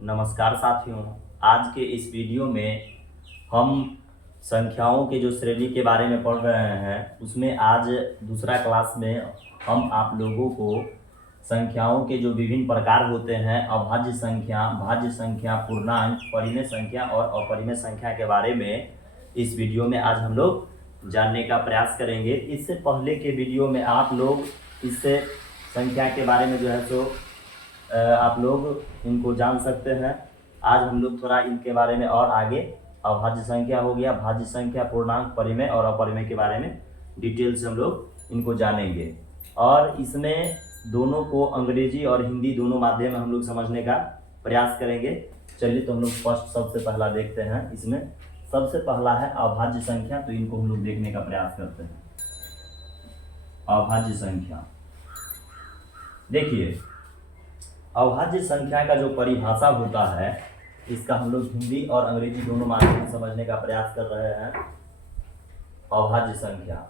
नमस्कार साथियों। आज के इस वीडियो में हम संख्याओं के जो श्रेणी के बारे में पढ़ रहे हैं, उसमें आज दूसरा क्लास में हम आप लोगों को संख्याओं के जो विभिन्न प्रकार होते हैं, अभाज्य संख्या, भाज्य संख्या, पूर्णांक, परिमेय संख्या और अपरिमेय संख्या के बारे में इस वीडियो में आज हम लोग जानने का प्रयास करेंगे। इससे पहले के वीडियो में आप लोग इससे संख्या के बारे में जो है सो आप लोग इनको जान सकते हैं। आज हम लोग थोड़ा इनके बारे में और आगे अभाज्य संख्या हो गया, भाज्य संख्या, पूर्णांक, परिमेय और अपरिमेय के बारे में डिटेल से हम लोग इनको जानेंगे। और इसमें दोनों को अंग्रेजी और हिंदी दोनों माध्यम में हम लोग समझने का प्रयास करेंगे। चलिए तो हम लोग फर्स्ट सबसे पहला देखते हैं। इसमें सबसे पहला है अभाज्य संख्या, तो इनको हम लोग देखने का प्रयास करते हैं। अभाज्य संख्या, देखिए अभाज्य संख्या का जो परिभाषा होता है, इसका हम लोग हिंदी और अंग्रेजी दोनों माध्यम में समझने का प्रयास कर रहे हैं। अभाज्य संख्या,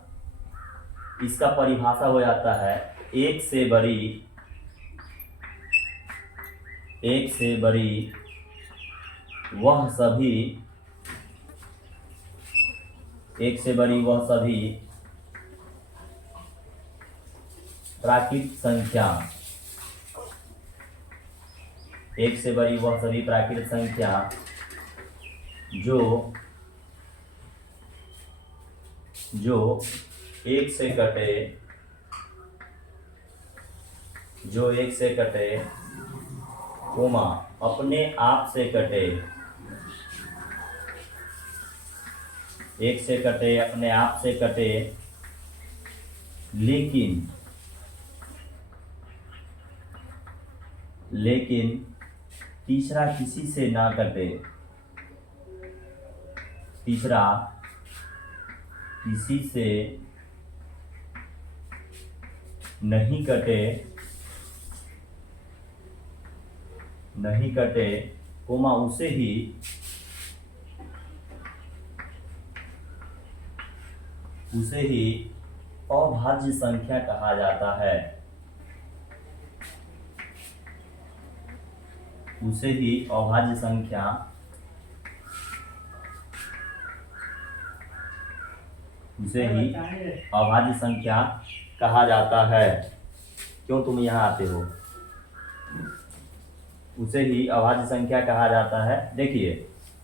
इसका परिभाषा हो जाता है एक से बड़ी वह सभी प्राकृत संख्या, एक से बड़ी वह सभी प्राकृत संख्या जो एक से कटे, कोमा अपने आप से कटे, एक से कटे, अपने आप से कटे, लेकिन तीसरा किसी से ना कटे, तीसरा किसी से नहीं कटे, कोमा उसे ही अभाज्य संख्या कहा जाता है। उसे ही अभाज्य संख्या कहा जाता है। क्यों तुम यहाँ आते हो? उसे ही अभाज्य संख्या कहा जाता है। देखिए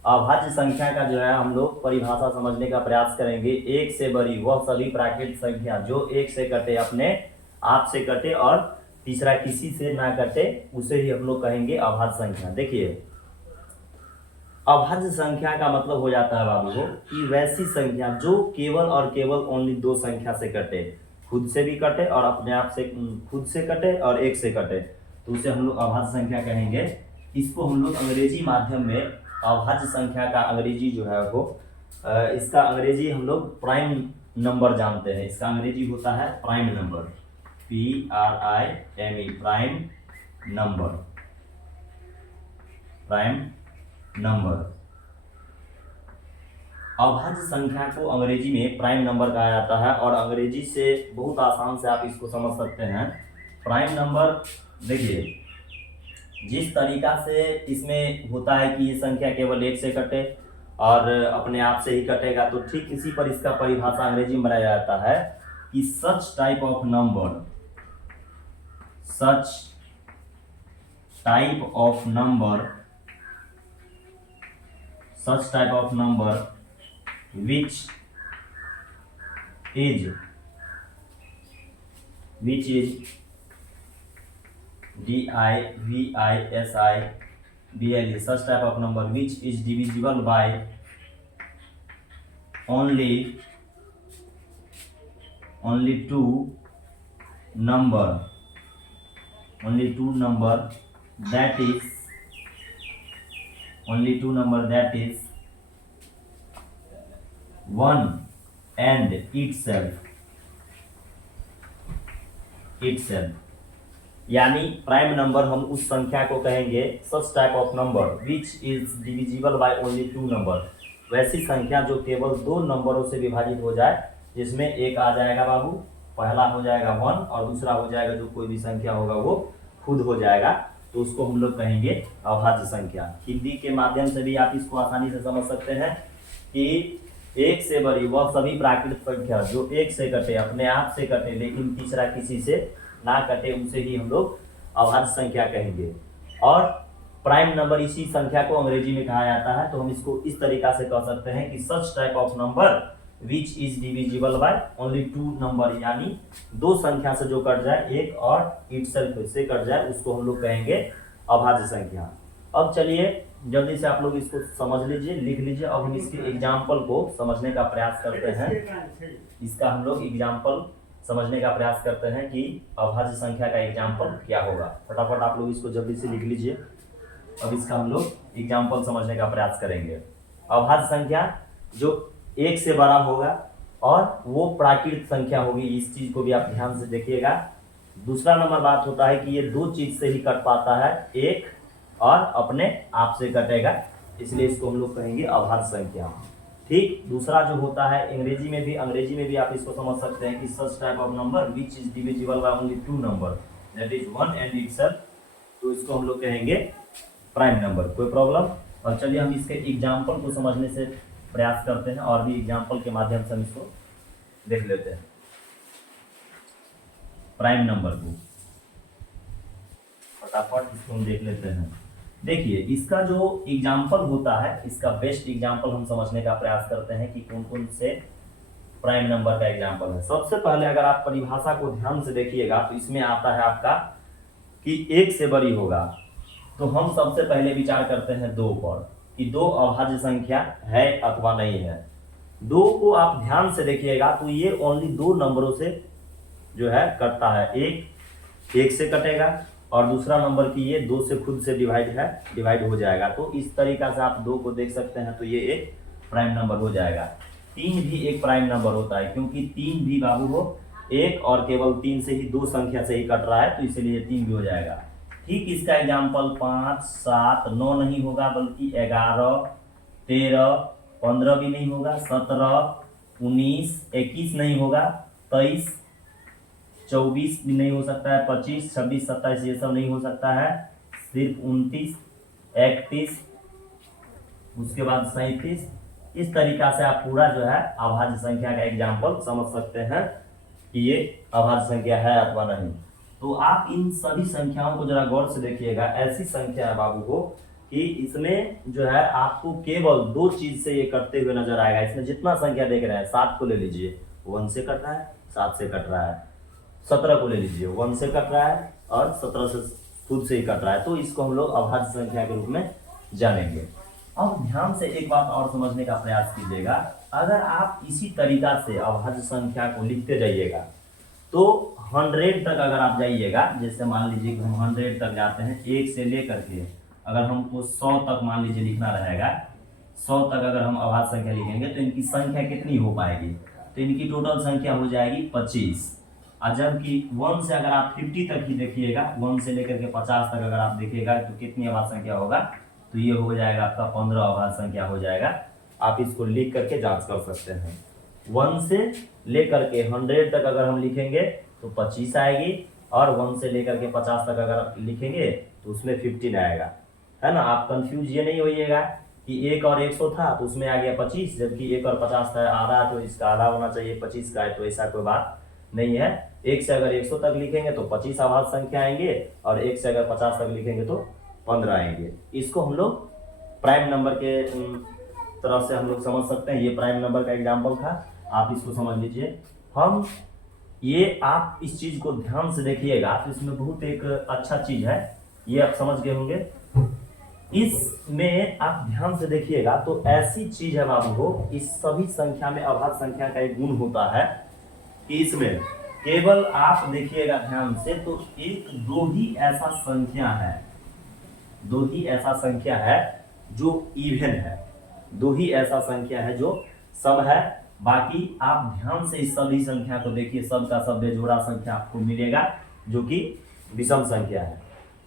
अभाज्य संख्या का जो है हम लोग परिभाषा समझने का प्रयास करेंगे। एक से बड़ी वह सभी प्राकृत संख्या जो एक से कटे, अपने आप से कटे और तीसरा किसी से ना कटे, उसे ही हम लोग कहेंगे अभाज्य संख्या। देखिए अभाज्य संख्या का मतलब हो जाता है बाबू कि वैसी संख्या जो केवल और केवल ओनली दो संख्या से कटे, खुद से भी कटे और अपने आप से खुद से कटे और एक से कटे, तो उसे हम लोग अभाज्य संख्या कहेंगे। इसको हम लोग अंग्रेजी माध्यम में अभाज्य संख्या का अंग्रेजी जो है वो इसका अंग्रेजी हम लोग प्राइम नंबर जानते हैं। इसका अंग्रेजी होता है prime number, PRIME, prime number. अभाज्य संख्या को अंग्रेजी में प्राइम नंबर कहा जाता है और अंग्रेजी से बहुत आसान से आप इसको समझ सकते हैं। प्राइम नंबर, देखिए जिस तरीका से इसमें होता है कि ये संख्या केवल एक से कटे और अपने आप से ही कटेगा, तो ठीक इसी पर इसका परिभाषा अंग्रेजी में बनाया जाता है कि such type of number which is DIVISIBLE, such type of number which is divisible by only two number, that is 1 and itself। यानी प्राइम नंबर हम उस संख्या को कहेंगे, such type of number which is divisible by only two number, वैसी संख्या जो केवल दो नंबरों से विभाजित हो जाए, जिसमें एक आ जाएगा बाबू, पहला हो जाएगा 1 और दूसरा हो जाएगा जो कोई भी संख्या होगा वो खुद हो जाएगा तो उसको हम लोग कहेंगे अभाज्य संख्या। हिंदी के माध्यम से भी आप इसको आसानी से समझ सकते हैं कि एक से बड़ी वह सभी प्राकृत संख्या जो एक से कटे, अपने आप से कटे, लेकिन तीसरा किसी से ना कटे, उसे ही हम लोग अभाज्य संख्या कहेंगे। और प्राइम नंबर इसी संख्या को अंग्रेजी में कहा जाता है। तो हम इसको इस तरीका से कह सकते हैं कि such type of number which is divisible by only two number, यानी दो संख्या से जो कट जाए, एक और इटसेल्फ से कट जाए, उसको हम लोग कहेंगे अभाज्य संख्या। अब चलिए जल्दी से आप लोग इसको समझ लीजिए, लिख लीजिए। अब हम इसके एग्जाम्पल को समझने का प्रयास करते हैं। इसका हम लोग एग्जाम्पल समझने का प्रयास करते हैं कि अभाज्य संख्या का एग्जाम्पल क्या होगा। फटाफट आप लोग इसको जल्दी से लिख लीजिए। अब इसका हम लोग एग्जाम्पल समझने का प्रयास करेंगे। अभाज्य संख्या जो एक से बड़ा होगा और वो प्राकृत संख्या होगी, इस चीज को भी आप ध्यान से देखिएगा। दूसरा नंबर बात होता है कि ये दो चीज से ही कट पाता है, एक और अपने आप से कटेगा, इसलिए इसको हम लोग कहेंगे अभाज्य संख्या। ठीक, दूसरा जो होता है अंग्रेजी में भी आप इसको समझ सकते हैं कि such type of number which is divisible by only two number that is one and itself, तो इसको हम लोग कहेंगे प्राइम नंबर। कोई प्रॉब्लम? और चलिए हम इसके एग्जाम्पल को समझने से प्रयास करते हैं और भी एग्जाम्पल के माध्यम से हम इसको देख लेते हैं। प्राइम नंबर को फटाफट इसको हम देख लेते हैं। देखिए इसका जो एग्जाम्पल होता है, इसका बेस्ट एग्जाम्पल हम समझने का प्रयास करते हैं कि कौन कौन से प्राइम नंबर का एग्जाम्पल है। सबसे पहले अगर आप परिभाषा को ध्यान से देखिएगा तो इसमें आता है आपका कि एक से बड़ी होगा, तो हम सबसे पहले विचार करते हैं दो पर कि दो अभाज्य संख्या है अथवा नहीं है। दो को आप ध्यान से देखिएगा तो ये ओनली दो नंबरों से जो है कटता है, एक से कटेगा और दूसरा नंबर की ये दो से खुद से डिवाइड हो जाएगा। तो इस तरीका से आप दो को देख सकते हैं, तो ये एक प्राइम नंबर हो जाएगा। तीन भी एक प्राइम नंबर होता है, क्योंकि तीन भी बाबू हो एक और केवल तीन से ही, दो संख्या से ही कट रहा है, तो इसलिए तीन भी हो जाएगा। ठीक, इसका एग्जाम्पल 5, 7, 9 नहीं होगा, बल्कि 11, 13, 15 भी नहीं होगा, 17, 19, 21 नहीं होगा, 23, 24 भी नहीं हो सकता है, 25, 26, 27 ये सब नहीं हो सकता है, सिर्फ 29, 31, उसके बाद 37। इस तरीका से आप पूरा जो है अभाज्य संख्या का एग्जाम्पल समझ सकते हैं कि ये अभाज्य संख्या है अथवा नहीं। तो आप इन सभी संख्याओं को जरा गौर से देखिएगा। ऐसी संख्या है बाबू को कि इसमें जो है आपको केवल दो चीज से ये कटते हुए नजर आएगा। इसमें जितना संख्या देख रहे हैं, 7 को ले लीजिए, 1 से कट रहा है, 7 से कट रहा है। 17 को ले लीजिए, 1 से कट रहा है और 17 से खुद से ही कट रहा है। तो इसको हम लोग अभाज्य संख्या के रूप में जानेंगे। अब ध्यान से एक बात और समझने का प्रयास कीजिएगा। अगर आप इसी तरीका से अभाज्य संख्या को लिखते जाइएगा तो 100 तक अगर आप जाइएगा, जैसे मान लीजिए कि हम 100 तक जाते हैं, एक से लेकर के अगर हमको 100 तक मान लीजिए लिखना रहेगा, 100 तक अगर हम अभाज्य संख्या लिखेंगे तो इनकी संख्या कितनी हो पाएगी? तो इनकी टोटल संख्या हो जाएगी 25। और जबकि 1 से अगर आप 50 तक ही देखिएगा, 1 से लेकर के 50 तक अगर आप देखिएगा तो कितनी अभाज्य संख्या होगा? तो ये हो जाएगा आपका 15 अभाज्य संख्या हो जाएगा। आप इसको लिख करके जांच कर सकते हैं। 1 से लेकर के 100 तक अगर हम लिखेंगे तो 25 आएगी, और 1 से लेकर के 50 तक अगर लिखेंगे तो उसमें 15 आएगा, है ना। आप कंफ्यूज ये नहीं होइएगा कि 1 और 100 था तो उसमें आ गया 25, जबकि 1 और 50 था आ रहा है तो इसका आधा होना चाहिए 25 का है, तो ऐसा कोई बात नहीं है। 1 से अगर 100 तक लिखेंगे तो 25 अभाज्य संख्या आएंगे, और 1 से अगर 50 तक लिखेंगे तो 15 आएंगे। इसको हम लोग प्राइम नंबर के तरह से हम लोग समझ सकते हैं। ये प्राइम नंबर का एग्जाम्पल था, आप इसको समझ लीजिए। हम ये आप इस चीज को ध्यान से देखिएगा तो इसमें बहुत एक अच्छा चीज है, ये आप समझ गए होंगे। इसमें आप ध्यान से देखिएगा तो ऐसी चीज है बाबू को, इस सभी संख्या में अभाज्य संख्या का एक गुण होता है कि इसमें केवल आप देखिएगा ध्यान से तो एक दो ही ऐसा संख्या है, दो ही ऐसा संख्या है जो इवन है, दो ही ऐसा संख्या है जो सम है। बाकी आप ध्यान से इस सभी संख्या को देखिए, सब का सब बेजोड़ा संख्या आपको मिलेगा जो कि विषम संख्या है।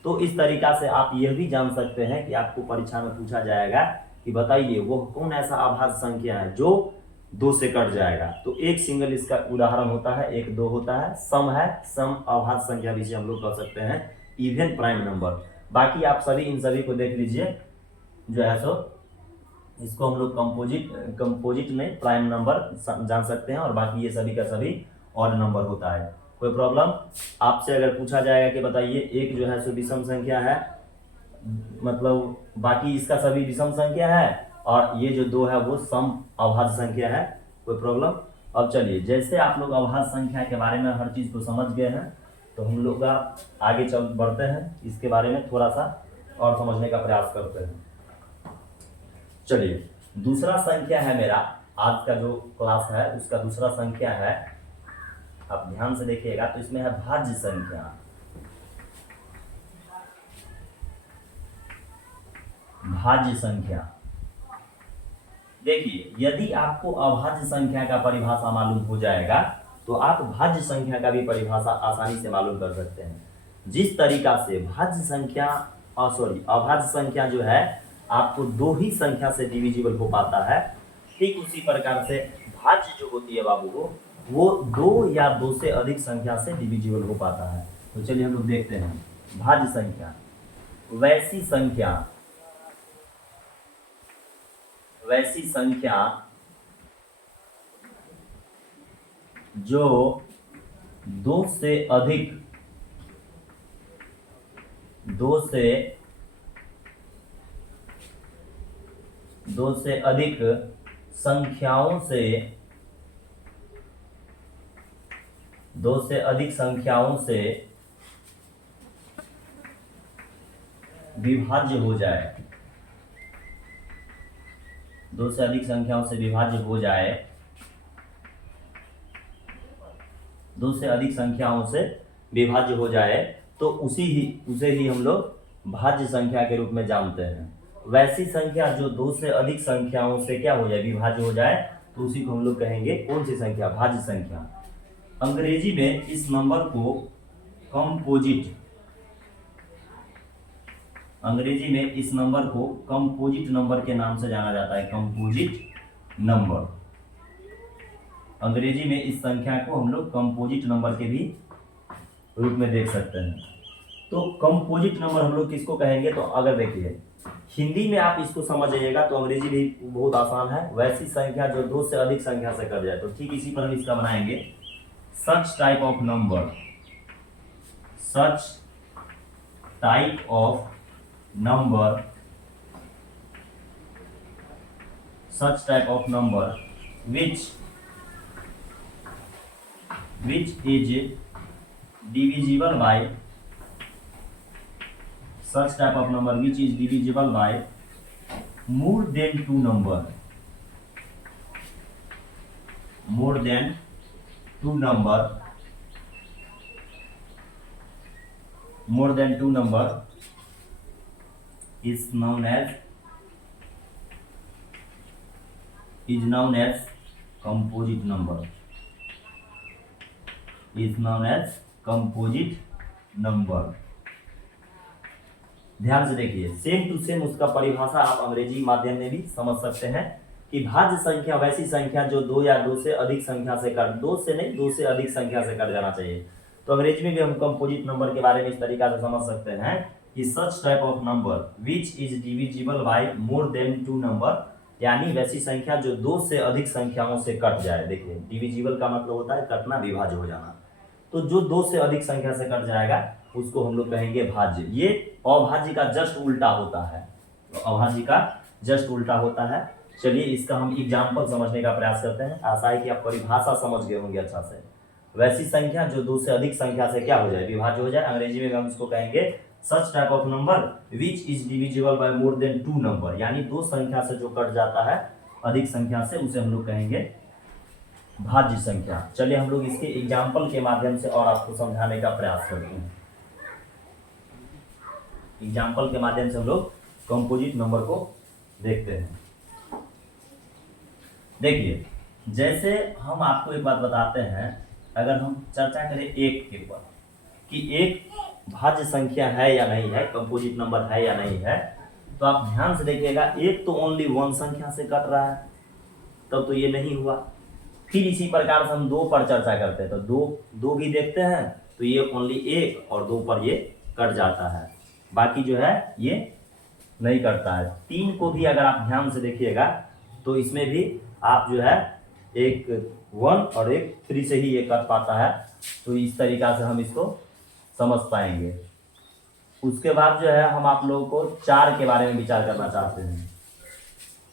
तो इस तरीका से आप यह भी जान सकते हैं कि आपको परीक्षा में पूछा जाएगा कि बताइए वो कौन ऐसा अभाज्य संख्या है जो 2 से कट जाएगा। तो एक सिंगल इसका उदाहरण होता है, एक 2 होता है, सम है, सम अभाज्य संख्या भी हम लोग कह सकते हैं, इवन प्राइम नंबर। बाकी आप सभी इन सभी को देख लीजिए जो है सो इसको हम लोग कंपोजिट में प्राइम नंबर जान सकते हैं, और बाकी ये सभी का सभी ऑड नंबर होता है। कोई प्रॉब्लम? आपसे अगर पूछा जाएगा कि बताइए एक जो है सो विषम संख्या है, मतलब बाकी इसका सभी विषम संख्या है, और ये जो दो है वो सम अभाज्य संख्या है। कोई प्रॉब्लम? अब चलिए, जैसे आप लोग अभाज्य संख्या के बारे में हर चीज को समझ गए हैं, तो हम लोग आगे चल बढ़ते हैं, इसके बारे में थोड़ा सा और समझने का प्रयास करते हैं। चलिए, दूसरा संख्या है मेरा, आज का जो क्लास है उसका दूसरा संख्या है, आप ध्यान से देखिएगा तो इसमें है भाज्य संख्या। भाज्य संख्या, देखिए यदि आपको अभाज्य संख्या का परिभाषा मालूम हो जाएगा तो आप भाज्य संख्या का भी परिभाषा आसानी से मालूम कर सकते हैं। जिस तरीका से भाज्य संख्या अभाज्य संख्या जो है आपको दो ही संख्या से डिविजिबल हो पाता है, ठीक उसी प्रकार से भाज्य जो होती है बाबू वो दो या दो से अधिक संख्या से डिविजिबल हो पाता है। तो चलिए हम लोग देखते हैं भाज्य संख्या। वैसी संख्या जो दो से अधिक संख्याओं से विभाज्य हो जाए, दो से अधिक संख्याओं से विभाज्य हो जाए, दो से अधिक संख्याओं से विभाज्य हो जाए, तो उसे ही हम लोग भाज्य संख्या के रूप में जानते हैं। वैसी संख्या जो दो से अधिक संख्याओं से क्या हो जाए, विभाज्य हो जाए, तो उसी को हम लोग कहेंगे कौन सी संख्या, भाज्य संख्या। अंग्रेजी में इस नंबर को कंपोजिट नंबर के नाम से जाना जाता है। कंपोजिट नंबर, अंग्रेजी में इस संख्या को हम लोग कंपोजिट नंबर के भी रूप में देख सकते हैं। तो कंपोजिट नंबर हम लोग किसको कहेंगे, तो अगर देखिए हिंदी में आप इसको समझ जाइएगा तो अंग्रेजी भी बहुत आसान है। वैसी संख्या जो दो से अधिक संख्या से कट जाए, तो ठीक इसी पर हम इसका बनाएंगे सच type of number which is divisible by more than two number, is known as composite number। ध्यान से देखिए, सेम टू सेम उसका परिभाषा आप अंग्रेजी माध्यम में भी समझ सकते हैं कि भाज्य संख्या वैसी संख्या जो दो या दो से अधिक संख्या से कट, दो से अधिक संख्या से कट जाना चाहिए। तो अंग्रेजी में भी हम कंपोजिट नंबर के बारे में इस तरीका से समझ सकते हैं कि such type of number which is divisible by more than two number, यानी वैसी संख्या जो दो से अधिक संख्याओं से कट जाए। देखिए डिविजिबल का मतलब होता है कटना, विभाज्य हो जाना। तो जो दो से अधिक संख्या से कट जाएगा उसको हम लोग कहेंगे भाज्य। ये अभाज्य का जस्ट उल्टा होता है, तो अभाज्य का जस्ट उल्टा होता है। चलिए इसका हम एग्जाम्पल समझने का प्रयास करते हैं। आशा है कि आप परिभाषा समझ गए होंगे अच्छा से। वैसी संख्या जो दो से अधिक संख्या से क्या हो जाए, विभाज्य हो जाए। अंग्रेजी में हम इसको कहेंगे such type of number which is divisible by more than two number, यानी दो संख्या से जो कट जाता है अधिक संख्या से, उसे हम लोग कहेंगे भाज्य संख्या। चलिए हम लोग इसके एग्जाम्पल के माध्यम से और आपको समझाने का प्रयास करते हैं। एग्जाम्पल के माध्यम से हम लोग कंपोजिट नंबर को देखते हैं। देखिए जैसे हम आपको एक बात बताते हैं, अगर हम चर्चा करें एक के ऊपर कि एक भाज्य संख्या है या नहीं है, कंपोजिट नंबर है या नहीं है, तो आप ध्यान से देखिएगा एक तो ओनली वन संख्या से कट रहा है, तब तो ये नहीं हुआ। फिर इसी प्रकार से हम दो पर चर्चा करते हैं, तो दो भी देखते हैं तो ये ओनली एक और दो पर ये कट जाता है। बाकी जो है ये नहीं करता है। 3 को भी अगर आप ध्यान से देखिएगा तो इसमें भी आप जो है एक 1 और एक 3 से ही ये कर पाता है। तो इस तरीका से हम इसको समझ पाएंगे। उसके बाद जो है हम आप लोगों को 4 के बारे में विचार करना चाहते हैं।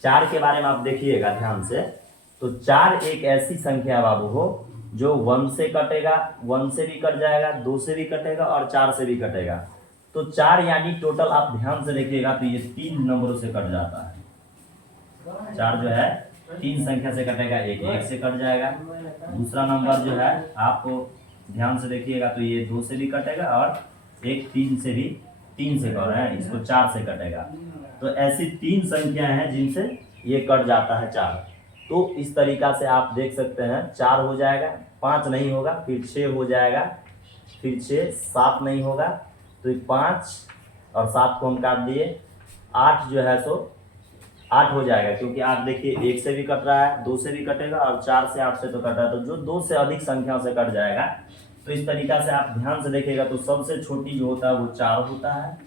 4 के बारे में आप देखिएगा ध्यान से। तो 4 एक ऐसी संख्या बाबू हो जो 1 से कटेगा, 1 से भी कट जाएगा, 2 से भी कटेगा और 4 से भी कटेगा। तो 4 यानी टोटल आप ध्यान से देखिएगा तो ये 3 नंबरों से कट जाता है। 4 जो है 3 संख्या से कटेगा, एक से कट जाएगा। दूसरा नंबर जो है आपको ध्यान से देखिएगा तो ये 2 से भी कटेगा और एक 3 से भी, 3 से कट रहा है, इसको 4 से कटेगा। तो ऐसी 3 संख्याएं हैं जिनसे ये कट जाता है 4। तो इस तरीका से आप देख सकते हैं 4 हो जाएगा, 5 नहीं होगा, फिर 6 हो जाएगा, फिर 6, 7 नहीं होगा तो 5 और 7 को हम काट दिए, 8 जो है सो 8 हो जाएगा क्योंकि आप देखिए 1 से भी कट रहा है, 2 से भी कटेगा और 4 से 8 से तो कट रहा है। तो जो 2 से अधिक संख्याओं से कट जाएगा। तो इस तरीका से आप ध्यान से देखिएगा तो सबसे छोटी जो होता है वो 4 होता है।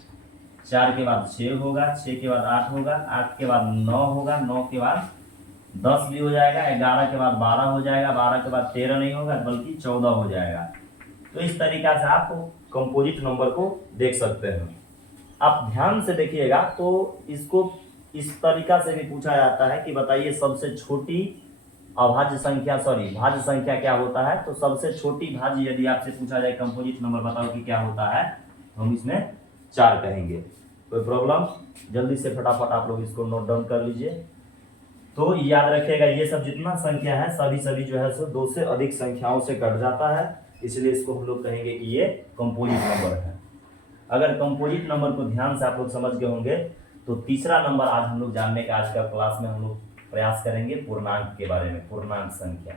4 के बाद 6 होगा, 6 के बाद 8 होगा, 8 के बाद 9 होगा, 9 के बाद 10 भी हो जाएगा, 11 के बाद 12 हो जाएगा, 12 के बाद 13 नहीं होगा बल्कि 14 हो जाएगा। तो इस तरीका से आप कंपोजिट नंबर को देख सकते हैं। आप ध्यान से देखिएगा तो इसको इस तरीका से भी पूछा जाता है कि बताइए सबसे छोटी अभाज्य संख्या, भाज्य संख्या क्या होता है। तो सबसे छोटी भाज्य यदि आपसे पूछा जाए कंपोजिट नंबर बताओ कि क्या होता है, हम इसमें 4 कहेंगे। कोई प्रॉब्लम? जल्दी से फटाफट आप लोग इसको नोट डाउन कर लीजिए। तो याद रखिएगा ये सब जितना संख्या है सभी जो है सो 2 से अधिक संख्याओं से कट जाता है, इसलिए इसको हम लोग कहेंगे कि ये कंपोजिट नंबर है। अगर कंपोजिट नंबर को ध्यान से आप लोग समझ गए होंगे तो तीसरा नंबर आज हम लोग जानने का आज का क्लास में हम लोग प्रयास करेंगे पूर्णांक के बारे में। पूर्णांक संख्या,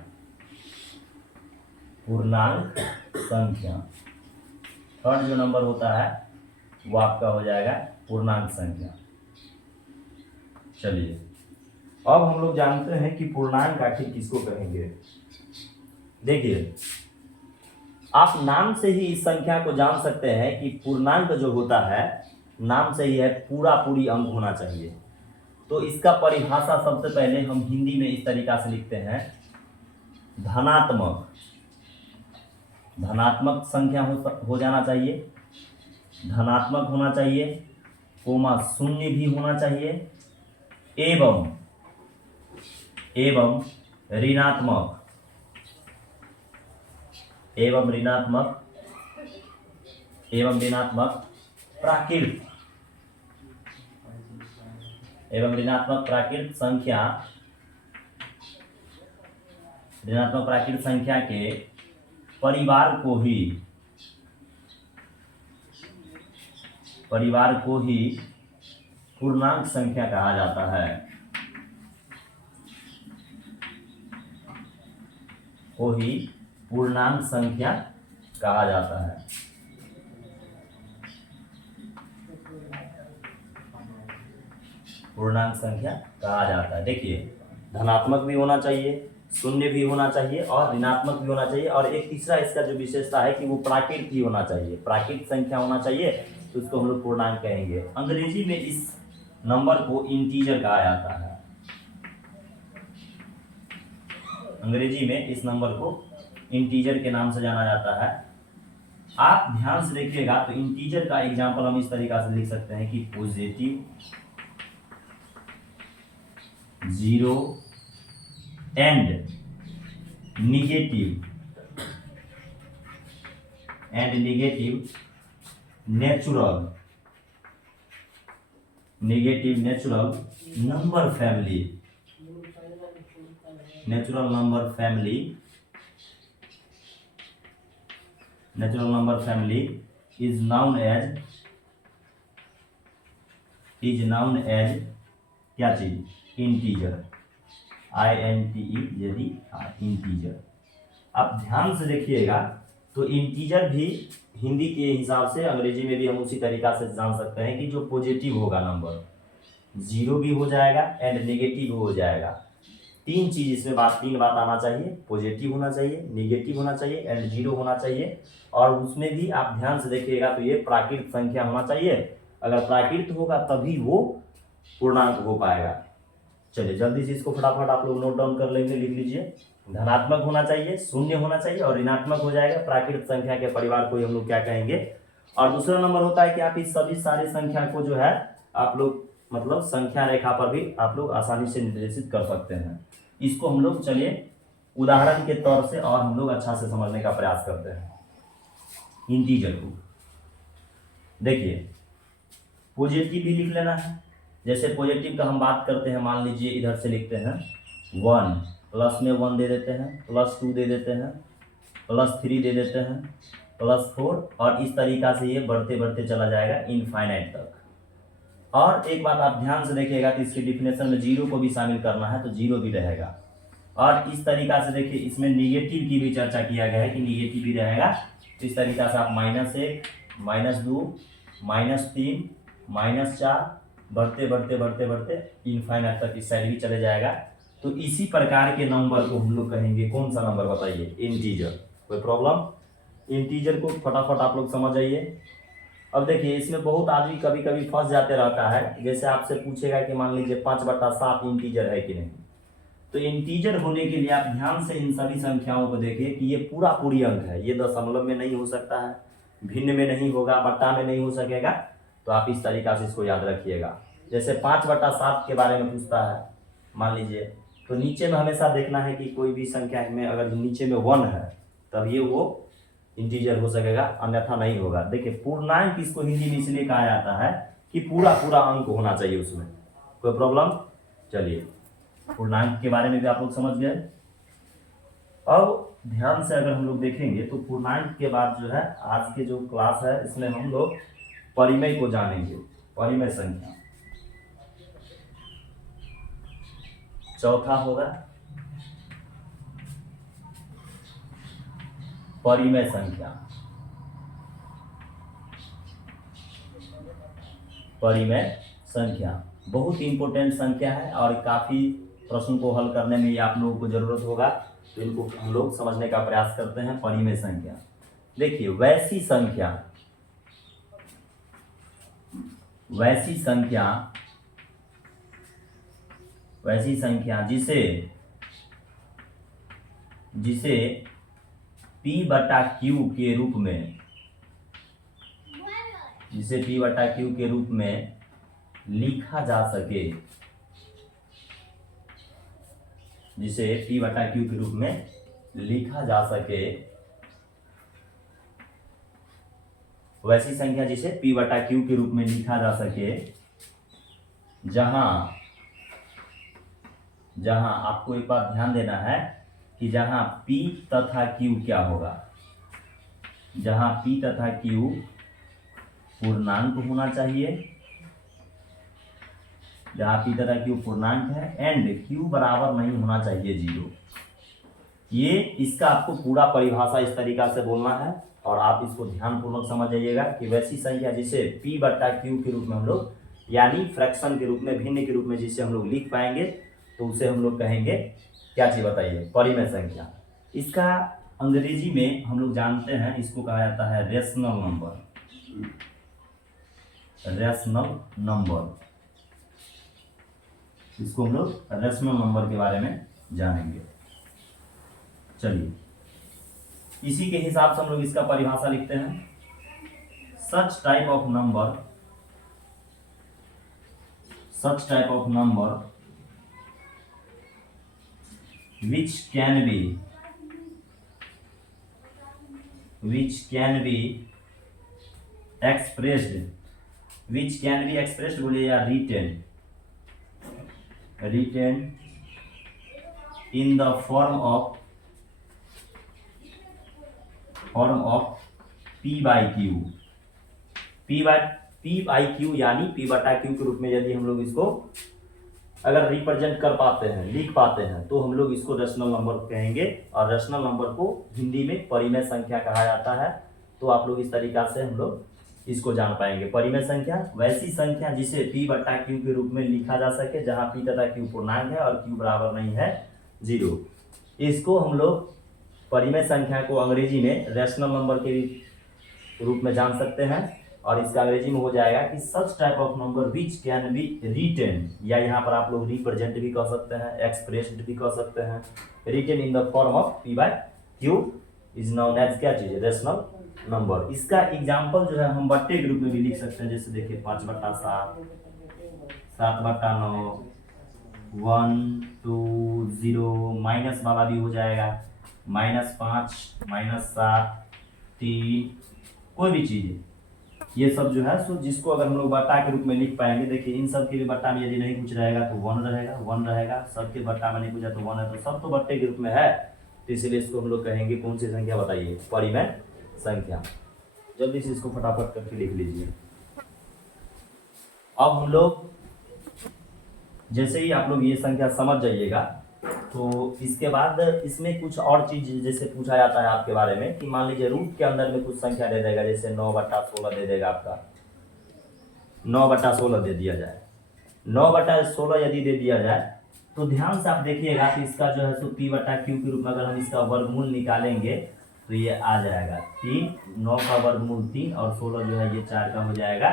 पूर्णांक संख्या थर्ड जो नंबर होता है वो आपका हो जाएगा पूर्णांक संख्या। चलिए अब हम लोग जानते हैं कि पूर्णांक आखिर किसको कहेंगे। देखिए आप नाम से ही इस संख्या को जान सकते हैं कि पूर्णांक जो होता है नाम से ही है पूरी अंक होना चाहिए। तो इसका परिभाषा सबसे पहले हम हिंदी में इस तरीका से लिखते हैं, धनात्मक, धनात्मक संख्या हो जाना चाहिए, धनात्मक होना चाहिए, कोमा शून्य भी होना चाहिए, एवं ऋणात्मक, एवं ऋणात्मक प्राकृत, एवं ऋणात्मक प्राकृत संख्या, ऋणात्मक प्राकृत संख्या के परिवार को ही पूर्णांक संख्या कहा जाता है, को ही पूर्णांक संख्या कहा जाता है। पूर्णांक संख्या कहा जाता है। देखिए धनात्मक भी होना चाहिए, शून्य भी होना चाहिए और ऋणात्मक भी होना चाहिए, और एक तीसरा इसका जो विशेषता है कि वो प्राकृत भी होना चाहिए, प्राकृत संख्या होना चाहिए, तो उसको हम लोग पूर्णांक कहेंगे। अंग्रेजी में इस नंबर को इंटीजर कहा जाता है, अंग्रेजी में इस नंबर को इंटीजर के नाम से जाना जाता है। आप ध्यान से देखिएगा तो इंटीजर का एग्जांपल हम इस तरीका से लिख सकते हैं कि positive, 0 and negative, natural number family, natural number family is known as क्या चीज, इंटीजर, इंटीजर। आप ध्यान से देखिएगा तो इंटीजर भी हिंदी के हिसाब से अंग्रेजी में भी हम उसी तरीका से जान सकते हैं कि जो पॉजिटिव होगा नंबर, 0 भी हो जाएगा एंड नेगेटिव हो जाएगा। तीन चीज इसमें तीन बात आना चाहिए, पॉजिटिव होना चाहिए, नेगेटिव होना चाहिए एंड 0 होना चाहिए। और उसमें भी आप ध्यान से देखिएगा तो ये प्राकृत संख्या होना चाहिए अगर प्राकृत होगा तभी वो पूर्णांक हो पाएगा। चलिए जल्दी से इसको फटाफट आप लोग नोट डाउन कर लेंगे, लिख लीजिए। धनात्मक होना चाहिए, शून्य होना चाहिए और ऋणात्मक हो जाएगा। प्राकृत संख्या के परिवार को हम लोग क्या कहेंगे। और दूसरा नंबर होता है कि आप इस सभी सारी संख्या को जो है आप लोग मतलब संख्या रेखा पर भी आप लोग आसानी से निर्देशित कर सकते हैं। इसको हम लोग चलिए उदाहरण के तौर से और हम लोग अच्छा से समझने का प्रयास करते हैं। इंटीजर को देखिए पॉजिटिव भी लिख लेना है। जैसे पॉजिटिव का हम बात करते हैं, मान लीजिए इधर से लिखते हैं 1, प्लस में 1 दे देते हैं, +2 दे देते हैं, +3 दे देते हैं, +4 और इस तरीका से ये बढ़ते बढ़ते चला जाएगा इनफाइनाइट तक। और एक बात आप ध्यान से देखिएगा कि इसकी डिफिनेशन में 0 को भी शामिल करना है तो 0 भी रहेगा। और इस तरीका से देखिए इसमें निगेटिव की भी चर्चा किया गया है कि निगेटिव भी रहेगा। तो इस तरीका से आप -1, -2, -3, -4 बढ़ते बढ़ते बढ़ते बढ़ते इनफाइनाइट तक इस साइड भी चले जाएगा। तो इसी प्रकार के नंबर को हम लोग कहेंगे, कौन सा नंबर बताइए, इंटीजर। कोई प्रॉब्लम? इंटीजर को फटाफट आप लोग समझ जाइए। अब देखिए इसमें बहुत आदमी कभी कभी फंस जाते रहता है। जैसे आपसे पूछेगा कि मान लीजिए 5/7 इंटीजर है कि नहीं, तो इंटीजर होने के लिए आप ध्यान से इन सभी संख्याओं को देखिए कि ये पूरा पूरी अंक है। ये दशमलव में नहीं हो सकता है, भिन्न में नहीं होगा, बट्टा में नहीं हो सकेगा। तो आप इस तरीका से इसको याद रखिएगा। जैसे 5/7 के बारे में पूछता है मान लीजिए, तो नीचे में हमेशा देखना है कि कोई भी संख्या में अगर नीचे में 1 है तब ये वो इंटीजर हो सकेगा, अन्यथा नहीं होगा। देखिए पूर्णांक इसको हिंदी में इसलिए कहा जाता है कि पूरा पूरा अंक होना चाहिए उसमें। कोई प्रॉब्लम? चलिए पूर्णांक के बारे में भी आप लोग समझ गए। अब ध्यान से अगर हम लोग देखेंगे तो पूर्णांक के बाद जो है आज के जो क्लास है इसमें हम लोग परिमेय को जानेंगे। परिमेय संख्या चौथा होगा परिमेय संख्या। परिमेय संख्या बहुत इंपॉर्टेंट संख्या है और काफी प्रश्न को हल करने में ये आप लोगों को जरूरत होगा। तो इनको हम लोग समझने का प्रयास करते हैं। परिमेय संख्या देखिए वैसी संख्या जिसे P/Q के रूप में लिखा जा सके, वैसी संख्या जिसे P/Q के रूप में लिखा जा सके, जहां आपको एक बात ध्यान देना है कि जहां P तथा Q क्या होगा, जहां P तथा Q पूर्णांक होना चाहिए, जहां P तथा Q पूर्णांक है एंड Q बराबर नहीं होना चाहिए 0। ये इसका आपको पूरा परिभाषा इस तरीका से बोलना है और आप इसको ध्यानपूर्वक समझ जाइएगा कि वैसी संख्या जिसे P/Q के रूप में हम लोग यानी फ्रैक्शन के रूप में, भिन्न के रूप में जिसे हम लोग लिख पाएंगे तो उसे हम लोग कहेंगे क्या चीज बताइए, परिमेय संख्या। इसका अंग्रेजी में हम लोग जानते हैं, इसको कहा जाता है रेशनल नंबर। इसको हम लोग रेशनल नंबर के बारे में जानेंगे। चलिए इसी के हिसाब से हम लोग इसका परिभाषा लिखते हैं। सच type of number which can be expressed बोलिए या written in the form of P/Q यानी P/Q के रूप में यदि हम लोग इसको अगर रिप्रेजेंट कर पाते हैं, लिख पाते हैं तो हम लोग इसको रेशनल नंबर कहेंगे। और रेशनल नंबर को हिंदी में परिमेय संख्या कहा जाता है। तो आप लोग इस तरीका से हम लोग इसको जान पाएंगे। परिमेय संख्या वैसी संख्या जिसे P/Q के रूप में लिखा जा सके, जहां P तथा Q पूर्णांक है और Q बराबर नहीं है 0। इसको हम लोग परिमेय संख्या को अंग्रेजी में रेशनल नंबर के रूप में जान सकते हैं। और इसका अंग्रेजी में हो जाएगा कि such type of number which can be written, या यहाँ पर आप लोग रिप्रेजेंट भी कह सकते हैं, एक्सप्रेस्ड भी कह सकते हैं, written in the form of P by Q is known as क्या चीज है, रेशनल नंबर। इसका एग्जाम्पल जो है हम बट्टे के रूप में भी लिख सकते हैं, जैसे देखिए 5/7, 7/9, 1 2 0, माइनस वाला भी हो जाएगा, -5, -7, 3, कोई भी चीज, ये सब जो है सो जिसको अगर हम लोग बट्टा के रूप में लिख पाएंगे। देखिए इन सब के भी बट्टा में यदि नहीं कुछ रहेगा तो 1 रहेगा, 1 रहेगा, सबके बट्टा में नहीं पूछा तो 1 है, तो सब तो बट्टे के रूप में है, तो इसलिए इसको हम लोग कहेंगे कौन सी संख्या बताइए, परिमेय संख्या। जल्दी से इसको फटाफट करके लिख लीजिए। अब हम लोग जैसे ही आप लोग ये संख्या समझ जाइएगा, तो इसके बाद इसमें कुछ और चीज जैसे पूछा जाता है आपके बारे में कि मान लीजिए रूट के अंदर में कुछ संख्या दे देगा, जैसे 9/16 दे देगा, आपका 9/16 दे दिया जाए, 9/16 यदि दे दिया जाए तो ध्यान से आप देखिएगा कि इसका जो है सो p/q के रूप में अगर हम इसका वर्गमूल निकालेंगे तो ये आ जाएगा 3, 9 का वर्गमूल 3 और 16 जो है ये 4 का हो जाएगा।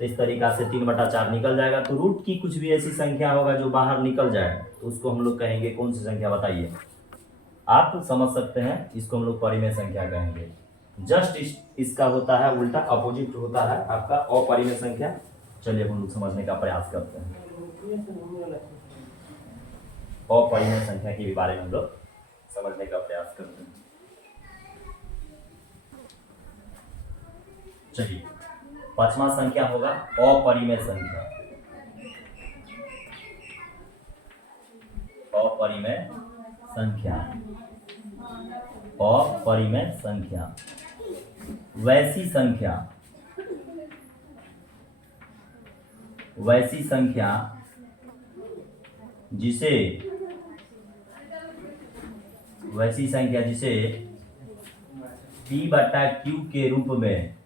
तो इस तरीका से 3/4 निकल जाएगा। तो रूट की कुछ भी ऐसी संख्या होगा जो बाहर निकल जाए तो उसको हम लोग कहेंगे कौन सी संख्या बताइए, आप समझ सकते हैं, इसको हम लोग परिमेय संख्या कहेंगे। जस्ट इसका होता है उल्टा, अपोजिट होता है आपका अपरिमेय संख्या। चलिए हम लोग समझने का प्रयास करते हैं, अपरिमेय संख्या के बारे में हम लोग समझने का प्रयास करते हैं। चलिए 5वां संख्या होगा अपरिमेय संख्या। अपरिमेय संख्या, अपरिमेय संख्या, वैसी संख्या, वैसी संख्या जिसे, वैसी संख्या जिसे p/q के रूप में,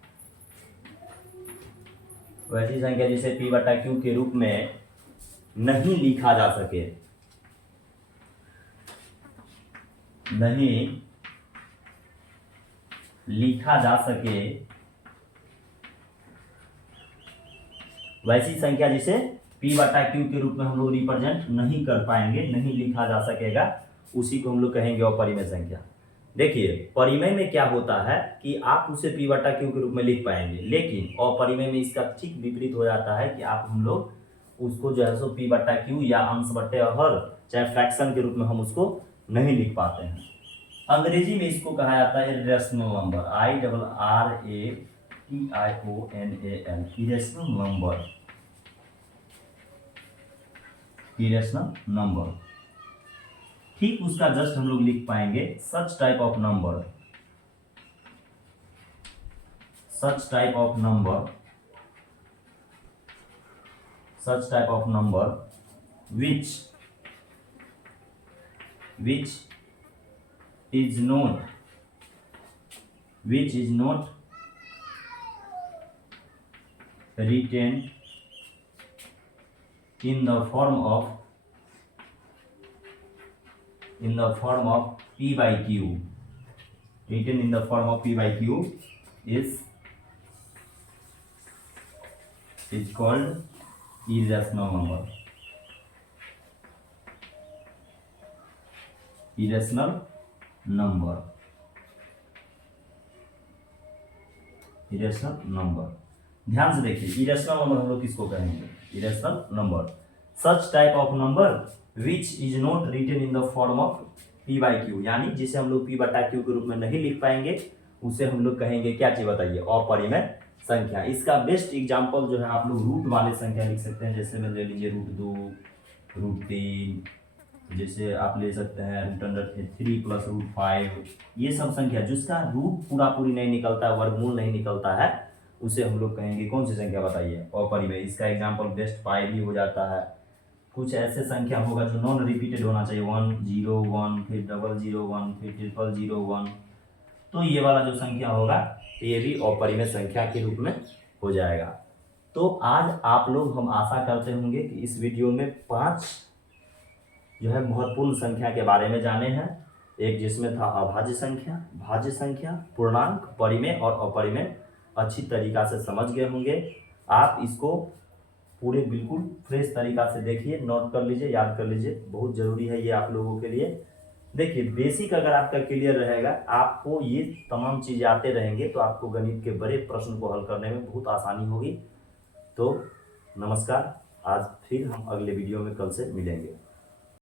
वैसी संख्या जिसे p/q के रूप में नहीं लिखा जा सके, नहीं लिखा जा सके, वैसी संख्या जिसे p/q के रूप में हम लोग रिप्रेजेंट नहीं कर पाएंगे, नहीं लिखा जा सकेगा, उसी को हम लोग कहेंगे अपरिमेय संख्या। देखिए परिमेय में क्या होता है कि आप उसे p/q के रूप में लिख पाएंगे, लेकिन अपरिमेय में इसका ठीक विपरीत हो जाता है कि आप हम लोग उसको जो है सो p/q या अंश बट्टे हर चाहे फ्रैक्शन के रूप में हम उसको नहीं लिख पाते हैं। अंग्रेजी में इसको कहा जाता है irrational number, IRRATIONAL, irrational number, irrational number. ठीक उसका जस्ट हम लोग लिख पाएंगे सच type of number, such type of number, such type of number which is not written in the form of p/q, written in the form of p/q is called irrational number, irrational number, irrational number। ध्यान से देखिए irrational number हम लोग किसको कहेंगे, irrational number, such type of number which is not written in the form of p/q, यानी जिसे हम लोग p/q के रूप में नहीं लिख पाएंगे उसे हम लोग कहेंगे क्या चीज बताइए, अपरिमेय संख्या। इसका बेस्ट एग्जांपल जो है आप लोग रूट वाले संख्या लिख सकते हैं, जैसे में ले लीजिए √2, √3, जैसे आप ले सकते हैं √3 + √5, ये सब संख्या जिसका रूट पूरा पूरी नहीं निकलता है, वर्गमूल नहीं निकलता है, उसे हम लोग कहेंगे कौन सी संख्या बताइए, अपरिमेय। इसका एग्जांपल बेस्ट पाई भी हो जाता है। कुछ ऐसे संख्या होगा जो नॉन रिपीटेड होना चाहिए, 1 0 1, फिर 0 1, फिर 0 1, तो ये वाला जो संख्या होगा ये भी अपरिमेय संख्या के रूप में हो जाएगा। तो आज आप लोग, हम आशा करते होंगे कि इस वीडियो में 5 जो है महत्वपूर्ण संख्या के बारे में जाने हैं। एक जिसमें था अभाज्य संख्या, भाज्य संख्या, पूर्णांक, परिमेय और अपरिमेय अच्छी तरीक़ा से समझ गए होंगे। आप इसको पूरे बिल्कुल फ्रेश तरीक़ा से देखिए, नोट कर लीजिए, याद कर लीजिए, बहुत ज़रूरी है ये आप लोगों के लिए। देखिए बेसिक अगर आपका क्लियर रहेगा, आपको ये तमाम चीज़ें आते रहेंगे तो आपको गणित के बड़े प्रश्न को हल करने में बहुत आसानी होगी। तो नमस्कार, आज फिर हम अगले वीडियो में कल से मिलेंगे।